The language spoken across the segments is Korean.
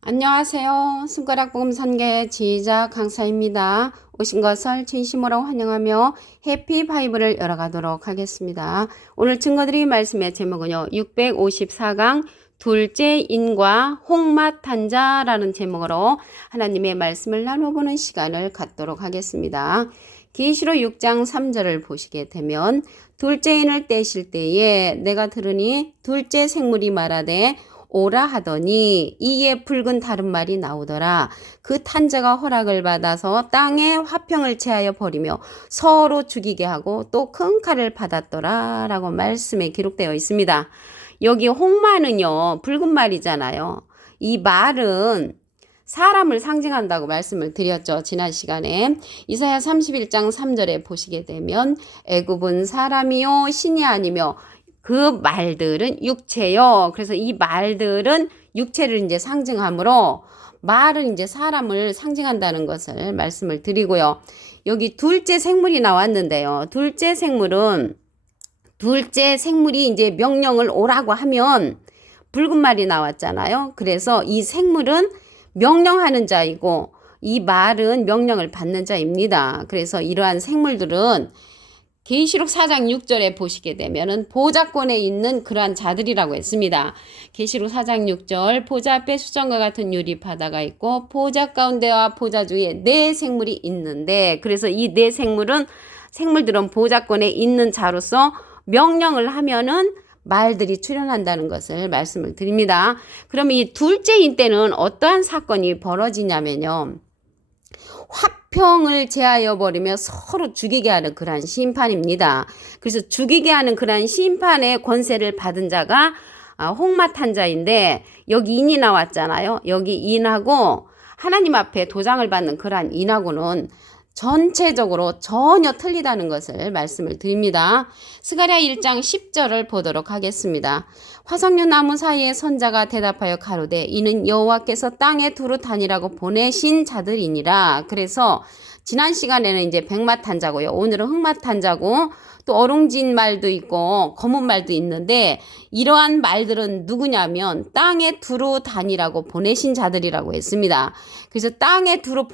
안녕하세요. 손가락 복음 선계 지휘자 강사입니다. 오신 것을 진심으로 환영하며 해피 바이블을 열어가도록 하겠습니다. 오늘 증거드릴 말씀의 제목은요. 654강 둘째 인과 홍맛한 자라는 제목으로 하나님의 말씀을 나눠보는 시간을 갖도록 하겠습니다. 계시록 6장 3절을 보시게 되면 둘째 인을 떼실 때에 내가 들으니 둘째 생물이 말하되 오라 하더니 이에 붉은 다른 말이 나오더라. 그 탄자가 허락을 받아서 땅에 화평을 체하여 버리며 서로 죽이게 하고 또 큰 칼을 받았더라 라고 말씀에 기록되어 있습니다. 여기 홍마는요 붉은 말이잖아요. 이 말은 사람을 상징한다고 말씀을 드렸죠. 지난 시간에 이사야 31장 3절에 보시게 되면 애굽은 사람이요 신이 아니며 그 말들은 육체요. 그래서 이 말들은 육체를 이제 상징하므로 말은 이제 사람을 상징한다는 것을 말씀을 드리고요. 여기 둘째 생물이 나왔는데요. 둘째 생물이 이제 명령을 오라고 하면 붉은 말이 나왔잖아요. 그래서 이 생물은 명령하는 자이고 이 말은 명령을 받는 자입니다. 그래서 이러한 생물들은 계시록 4장 6절에 보시게 되면은 보좌권에 있는 그러한 자들이라고 했습니다. 계시록 4장 6절 보좌 앞에 수정과 같은 유리 바다가 있고 보좌 가운데와 보좌 주위에 네 생물이 있는데 그래서 이 네 생물들은 보좌권에 있는 자로서 명령을 하면은 말들이 출현한다는 것을 말씀을 드립니다. 그럼 이 둘째인 때는 어떠한 사건이 벌어지냐면요. 화평을 제하여 버리며 서로 죽이게 하는 그러한 심판입니다. 그래서 죽이게 하는 그러한 심판의 권세를 받은 자가 홍맛한 자인데 여기 인이 나왔잖아요. 여기 인하고 하나님 앞에 도장을 받는 그러한 인하고는 전체적으로 전혀 틀리다는 것을 말씀을 드립니다. 스가랴 1장 10절을 보도록 하겠습니다. 화석류 나무 사이에 선자가 대답하여 가로되 이는 여호와께서 땅에 두루 다니라고 보내신 자들이니라. 그래서 지난 시간에는 이제 백마탄 자고요. 오늘은 흑마탄 자고 또 어룽진 말도 있고 검은 말도 있는데 이러한 말들은 누구냐면 땅에 두루 다니라고 보내신 자들이라고 했습니다. 그래서 땅에 두루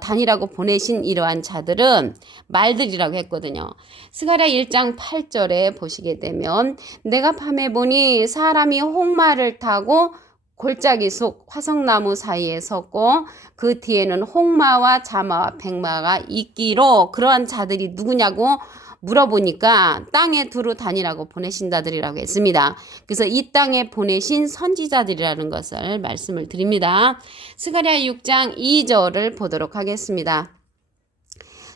다니라고 보내신 이러한 자들은 말들이라고 했거든요. 스가랴 1장 8절에 보시게 되면 내가 밤에 보니 사람이 홍마를 타고 골짜기 속 화석나무 사이에 섰고 그 뒤에는 홍마와 자마와 백마가 있기로 그러한 자들이 누구냐고 물어보니까 땅에 두루 다니라고 보내신 자들이라고 했습니다. 그래서 이 땅에 보내신 선지자들이라는 것을 말씀을 드립니다. 스가랴 6장 2절을 보도록 하겠습니다.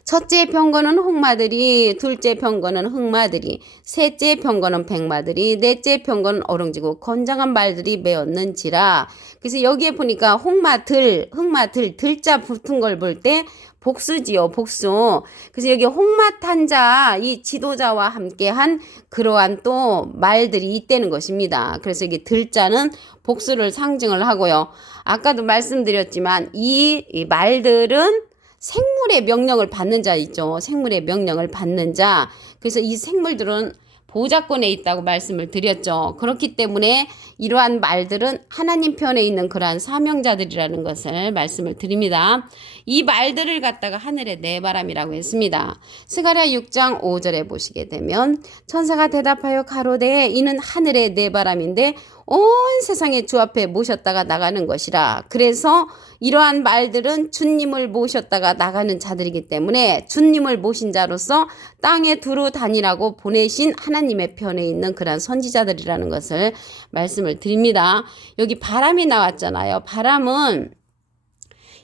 첫째 병거는 홍마들이, 둘째 병거는 흑마들이, 셋째 병거는 백마들이, 넷째 병거는 어릉지고 건장한 말들이 메었는지라. 그래서 여기에 보니까 홍마들, 흑마들, 들자 붙은 걸 볼 때 복수지요, 복수. 그래서 여기 홍맛한 자, 이 지도자와 함께한 그러한 또 말들이 있다는 것입니다. 그래서 여기 들자는 복수를 상징을 하고요. 아까도 말씀드렸지만 이 말들은 생물의 명령을 받는 자 있죠. 생물의 명령을 받는 자. 그래서 이 생물들은 보좌권에 있다고 말씀을 드렸죠. 그렇기 때문에 이러한 말들은 하나님 편에 있는 그러한 사명자들이라는 것을 말씀을 드립니다. 이 말들을 갖다가 하늘의 내바람이라고 했습니다. 스가랴 6장 5절에 보시게 되면 천사가 대답하여 가로되 이는 하늘의 내바람인데 온 세상의 주 앞에 모셨다가 나가는 것이라. 그래서 이러한 말들은 주님을 모셨다가 나가는 자들이기 때문에 주님을 모신 자로서 땅에 두루 다니라고 보내신 하나님의 편에 있는 그런 선지자들이라는 것을 말씀을 드립니다. 여기 바람이 나왔잖아요. 바람은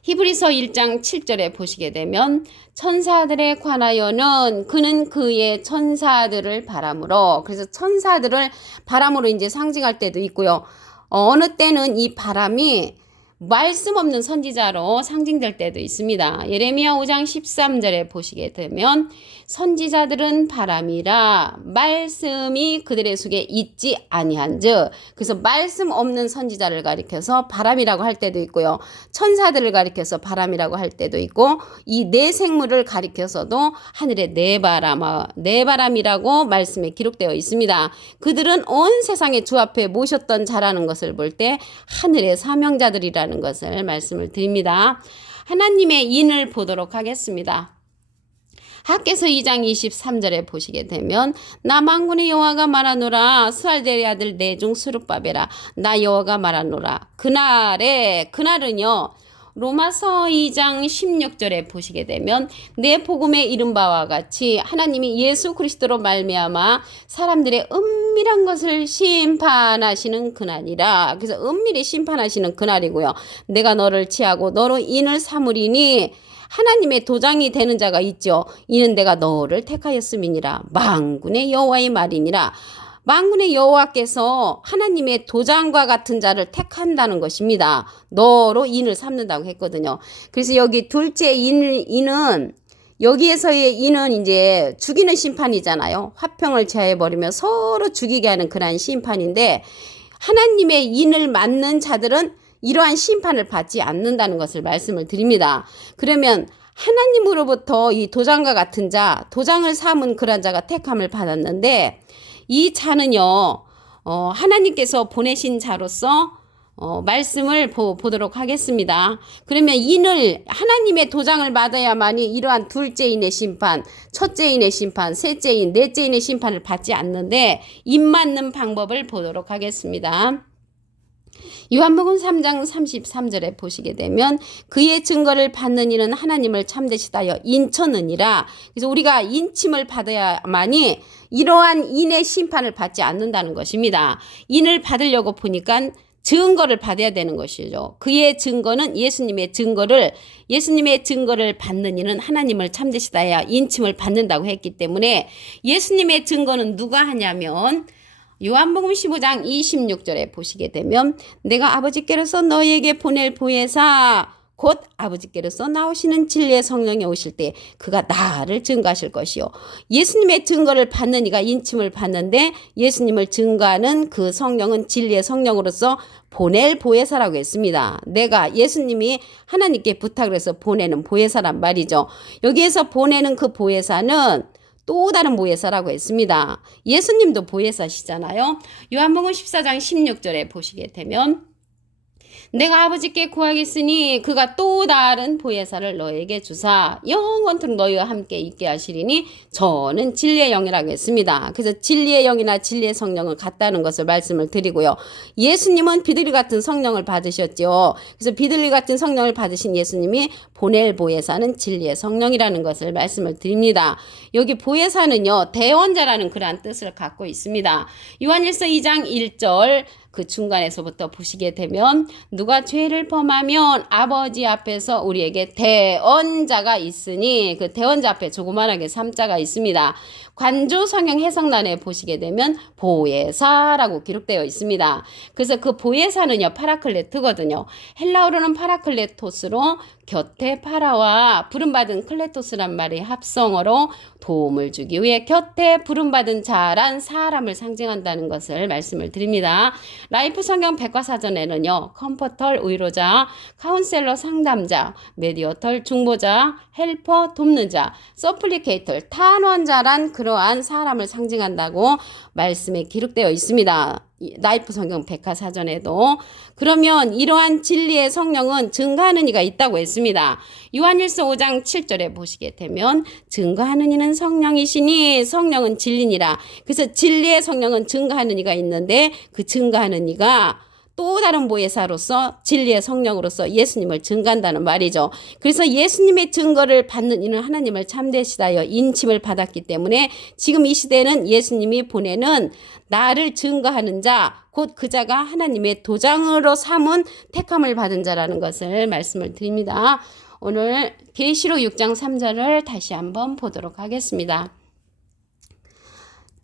히브리서 1장 7절에 보시게 되면 천사들에 관하여는 그는 그의 천사들을 바람으로, 그래서 천사들을 바람으로 이제 상징할 때도 있고요. 어느 때는 이 바람이 말씀 없는 선지자로 상징될 때도 있습니다. 예레미야 5장 13절에 보시게 되면 선지자들은 바람이라 말씀이 그들의 속에 있지 아니한즉, 그래서 말씀 없는 선지자를 가리켜서 바람이라고 할 때도 있고요. 천사들을 가리켜서 바람이라고 할 때도 있고, 이 네 생물을 가리켜서도 하늘의 네바람이라고 말씀에 기록되어 있습니다. 그들은 온 세상의 주 앞에 모셨던 자라는 것을 볼 때 하늘의 사명자들이라는 것을 말씀을 드립니다. 하나님의 인을 보도록 하겠습니다. 학개서 2장 23절에 보시게 되면 나 만군의 여호와가 말하노라 스알델의 아들 내중 스룹바벨아 나 여호와가 말하노라. 그날은요, 로마서 2장 16절에 보시게 되면 내 복음에 이른 바와 같이 하나님이 예수 그리스도로 말미암아 사람들의 은밀한 것을 심판하시는 그날이라. 그래서 은밀히 심판하시는 그날이고요. 내가 너를 취하고 너로 인을 삼으리니 하나님의 도장이 되는 자가 있죠. 이는 내가 너를 택하였음이니라. 만군의 여호와의 말이니라. 만군의 여호와께서 하나님의 도장과 같은 자를 택한다는 것입니다. 너로 인을 삼는다고 했거든요. 그래서 여기 둘째 인은 여기에서의 인은 이제 죽이는 심판이잖아요. 화평을 제하해버리며 서로 죽이게 하는 그러한 심판인데, 하나님의 인을 맞는 자들은 이러한 심판을 받지 않는다는 것을 말씀을 드립니다. 그러면 하나님으로부터 이 도장과 같은 자, 도장을 삼은 그런 자가 택함을 받았는데, 이 자는요, 하나님께서 보내신 자로서 말씀을 보도록 하겠습니다. 그러면 인을, 하나님의 도장을 받아야만이 이러한 둘째인의 심판, 첫째인의 심판, 셋째인, 넷째인의 심판을 받지 않는데, 인 맞는 방법을 보도록 하겠습니다. 요한복음 3장 33절에 보시게 되면 그의 증거를 받는 이는 하나님을 참되시다여 인쳤느니라. 그래서 우리가 인침을 받아야만이 이러한 인의 심판을 받지 않는다는 것입니다. 인을 받으려고 보니까 증거를 받아야 되는 것이죠. 그의 증거는 예수님의 증거를 받는 이는 하나님을 참되시다야 인침을 받는다고 했기 때문에, 예수님의 증거는 누가 하냐면 요한복음 15장 26절에 보시게 되면 내가 아버지께로서 너희에게 보낼 보혜사 곧 아버지께로서 나오시는 진리의 성령이 오실 때 그가 나를 증거하실 것이요. 예수님의 증거를 받는 이가 인침을 받는데, 예수님을 증거하는 그 성령은 진리의 성령으로서 보낼 보혜사라고 했습니다. 내가 예수님이 하나님께 부탁을 해서 보내는 보혜사란 말이죠. 여기에서 보내는 그 보혜사는 또 다른 보혜사라고 했습니다. 예수님도 보혜사시잖아요. 요한복음 14장 16절에 보시게 되면 내가 아버지께 구하겠으니 그가 또 다른 보혜사를 너에게 주사 영원토록 너희와 함께 있게 하시리니 저는 진리의 영이라고 했습니다. 그래서 진리의 영이나 진리의 성령을 갖다는 것을 말씀을 드리고요. 예수님은 비둘기 같은 성령을 받으셨죠. 그래서 비둘기 같은 성령을 받으신 예수님이 보낼 보혜사는 진리의 성령이라는 것을 말씀을 드립니다. 여기 보혜사는요, 대원자라는 그러한 뜻을 갖고 있습니다. 요한일서 2장 1절 그 중간에서부터 보시게 되면 누가 죄를 범하면 아버지 앞에서 우리에게 대언자가 있으니, 그 대언자 앞에 조그만하게 3자가 있습니다. 관조 성경 해석란에 보시게 되면 보혜사라고 기록되어 있습니다. 그래서 그 보혜사는요, 파라클레트거든요. 헬라어로는 파라클레토스로 곁에 파라와 부름받은 클레토스란 말의 합성어로 도움을 주기 위해 곁에 부름받은 자란 사람을 상징한다는 것을 말씀을 드립니다. 라이프 성경 백과사전에는요, 컴포터 위로자, 카운셀러 상담자, 메디어털 중보자, 헬퍼 돕는 자, 서플리케이터 탄원자란 그러한 사람을 상징한다고 말씀에 기록되어 있습니다. 라이프 성경 백과사전에도. 그러면 이러한 진리의 성령은 증거하는 이가 있다고 했습니다. 요한일서 5장 7절에 보시게 되면 증거하는 이는 성령이시니 성령은 진리니라. 그래서 진리의 성령은 증거하는 이가 있는데, 그 증거하는 이가 또 다른 보혜사로서 진리의 성령으로서 예수님을 증거한다는 말이죠. 그래서 예수님의 증거를 받는 이는 하나님을 참되시다여 인침을 받았기 때문에 지금 이 시대는 예수님이 보내는 나를 증거하는 자, 곧 그 자가 하나님의 도장으로 삼은 택함을 받은 자라는 것을 말씀을 드립니다. 오늘 계시록 6장 3절을 다시 한번 보도록 하겠습니다.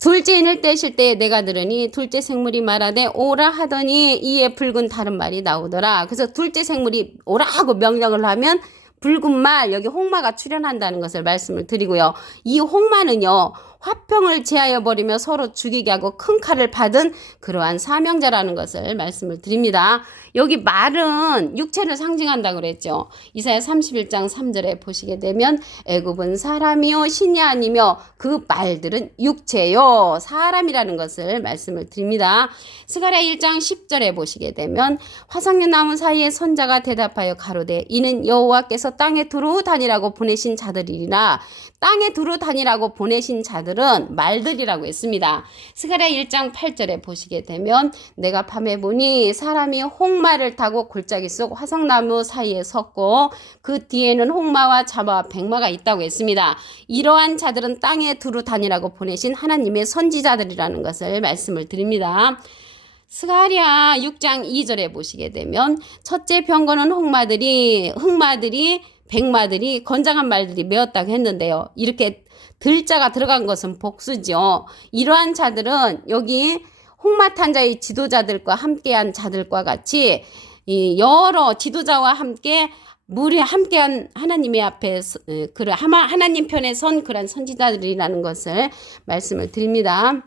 둘째 인을 떼실 때에 내가 들으니 둘째 생물이 말하되 오라 하더니 이에 붉은 다른 말이 나오더라. 그래서 둘째 생물이 오라고 명령을 하면 붉은 말, 여기 홍마가 출현한다는 것을 말씀을 드리고요. 이 홍마는요, 화평을 제하여 버리며 서로 죽이게 하고 큰 칼을 받은 그러한 사명자라는 것을 말씀을 드립니다. 여기 말은 육체를 상징한다고 그랬죠. 이사야 31장 3절에 보시게 되면 애굽은 사람이요 신이 아니며 그 말들은 육체요 사람이라는 것을 말씀을 드립니다. 스가랴 1장 10절에 보시게 되면 화석류 나무 사이에 선자가 대답하여 가로되 이는 여호와께서 땅에 두루 다니라고 보내신 자들이라. 땅에 두루 다니라고 보내신 자들은 말들이라고 했습니다. 스가랴 1장 8절에 보시게 되면 내가 밤에 보니 사람이 홍마를 타고 골짜기 속 화석나무 사이에 섰고 그 뒤에는 홍마와 자마와 백마가 있다고 했습니다. 이러한 자들은 땅에 두루 다니라고 보내신 하나님의 선지자들이라는 것을 말씀을 드립니다. 스가랴 6장 2절에 보시게 되면 첫째 병거는 흑마들이 백마들이 건장한 말들이 메었다고 했는데요. 이렇게 들자가 들어간 것은 복수죠. 이러한 자들은 여기 홍마탄 자의 지도자들과 함께한 자들과 같이 여러 지도자와 함께 함께한 하나님의 앞에 하나님 편에 선 그런 선지자들이라는 것을 말씀을 드립니다.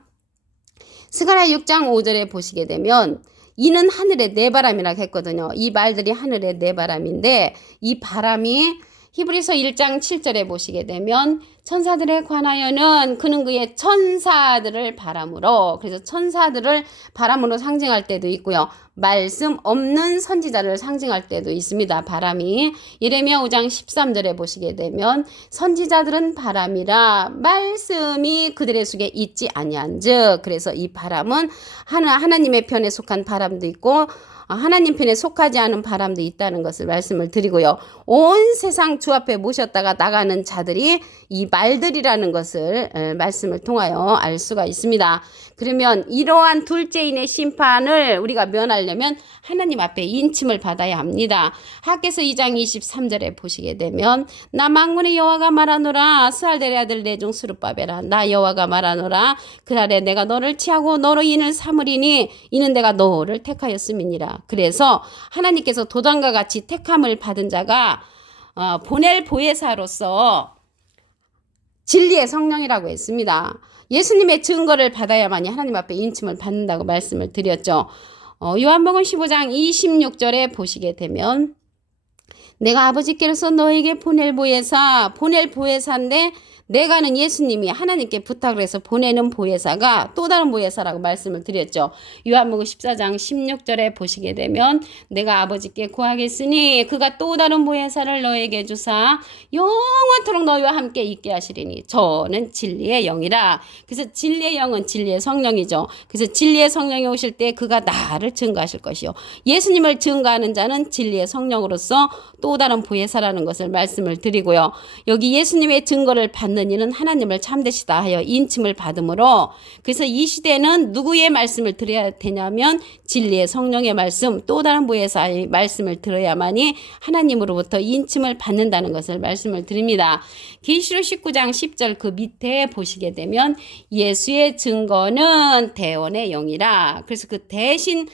스가랴 6장 5절에 보시게 되면 이는 하늘의 네 바람이라고 했거든요. 이 말들이 하늘의 네 바람인데 이 바람이 히브리서 1장 7절에 보시게 되면 천사들에 관하여는 그는 그의 천사들을 바람으로, 그래서 천사들을 바람으로 상징할 때도 있고요. 말씀 없는 선지자를 상징할 때도 있습니다. 바람이. 예레미야 5장 13절에 보시게 되면 선지자들은 바람이라 말씀이 그들의 속에 있지 아니한즉, 그래서 이 바람은 하나님의 편에 속한 바람도 있고 하나님 편에 속하지 않은 바람도 있다는 것을 말씀을 드리고요. 온 세상 주 앞에 모셨다가 나가는 자들이 이 말들이라는 것을 말씀을 통하여 알 수가 있습니다. 그러면 이러한 둘째인의 심판을 우리가 면하려면 하나님 앞에 인침을 받아야 합니다. 학개서 2장 23절에 보시게 되면 나 만군의 여호와가 말하노라 스알델의 아들 내 종 스룹바벨아 나 여호와가 말하노라 그날에 내가 너를 취하고 너로 인을 삼으리니 이는 내가 너를 택하였음이니라. 그래서 하나님께서 도단과 같이 택함을 받은 자가 보낼 보혜사로서 진리의 성령이라고 했습니다. 예수님의 증거를 받아야만이 하나님 앞에 인침을 받는다고 말씀을 드렸죠. 요한복음 15장 26절에 보시게 되면 내가 아버지께로서 너에게 보낼 보혜사인데 내가는 예수님이 하나님께 부탁을 해서 보내는 보혜사가 또 다른 보혜사라고 말씀을 드렸죠. 요한복음 14장 16절에 보시게 되면 내가 아버지께 구하겠으니 그가 또 다른 보혜사를 너에게 주사 영원토록 너희와 함께 있게 하시리니 저는 진리의 영이라. 그래서 진리의 영은 진리의 성령이죠. 그래서 진리의 성령이 오실 때 그가 나를 증거하실 것이요. 예수님을 증거하는 자는 진리의 성령으로서 또 다른 보혜사라는 것을 말씀을 드리고요. 여기 예수님의 증거를 받는 이는 하나님을 참되시다 하여 인침을 받음으로, 그래서 이 시대는 누구의 말씀을 들어야 되냐면 진리의 성령의 말씀, 또 다른 보혜사의 말씀을 들어야만이 하나님으로부터 인침을 받는다는 것을 말씀을 드립니다. 계시록 19장 10절 그 밑에 보시게 되면 예수의 증거는 대원의 영이라. 그래서 그 대신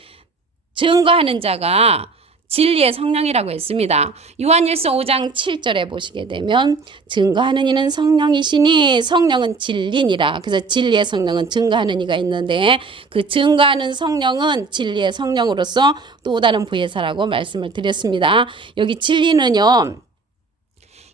증거하는 자가 진리의 성령이라고 했습니다. 요한일서 5장 7절에 보시게 되면 증거하는 이는 성령이시니 성령은 진리니라. 그래서 진리의 성령은 증거하는 이가 있는데 그 증거하는 성령은 진리의 성령으로서 또 다른 보혜사라고 말씀을 드렸습니다. 여기 진리는요.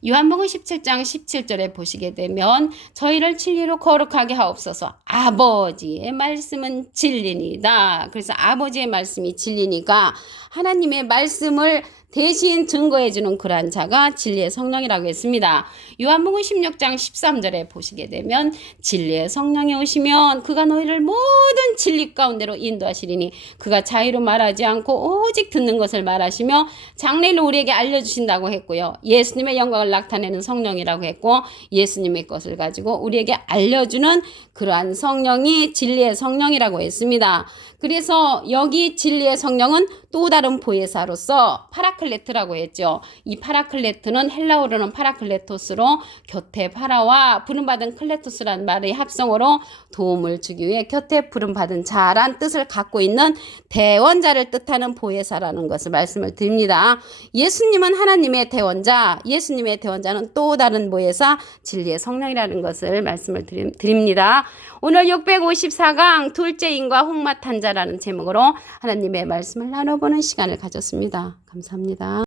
요한복음 17장 17절에 보시게 되면 저희를 진리로 거룩하게 하옵소서. 아버지의 말씀은 진리니다. 그래서 아버지의 말씀이 진리니까 하나님의 말씀을 대신 증거해 주는 그러한 자가 진리의 성령이라고 했습니다. 요한복음 16장 13절에 보시게 되면 진리의 성령이 오시면 그가 너희를 모든 진리 가운데로 인도하시리니 그가 자유로 말하지 않고 오직 듣는 것을 말하시며 장래를 우리에게 알려주신다고 했고요. 예수님의 영광을 나타내는 성령이라고 했고 예수님의 것을 가지고 우리에게 알려주는 그러한 성령이 진리의 성령이라고 했습니다. 그래서 여기 진리의 성령은 또 다른 보혜사로서 파라클레트라고 했죠. 이 파라클레트는 헬라어로는 파라클레토스로 곁에 파라와 부름받은 클레토스라는 말의 합성어로 도움을 주기 위해 곁에 부름받은 자란 뜻을 갖고 있는 대원자를 뜻하는 보혜사라는 것을 말씀을 드립니다. 예수님은 하나님의 대원자, 예수님의 대원자는 또 다른 보혜사 진리의 성령이라는 것을 말씀을 드립니다. 오늘 654강 둘째 인과 홍마탄자라는 제목으로 하나님의 말씀을 나눠보는 시간을 가졌습니다. 감사합니다.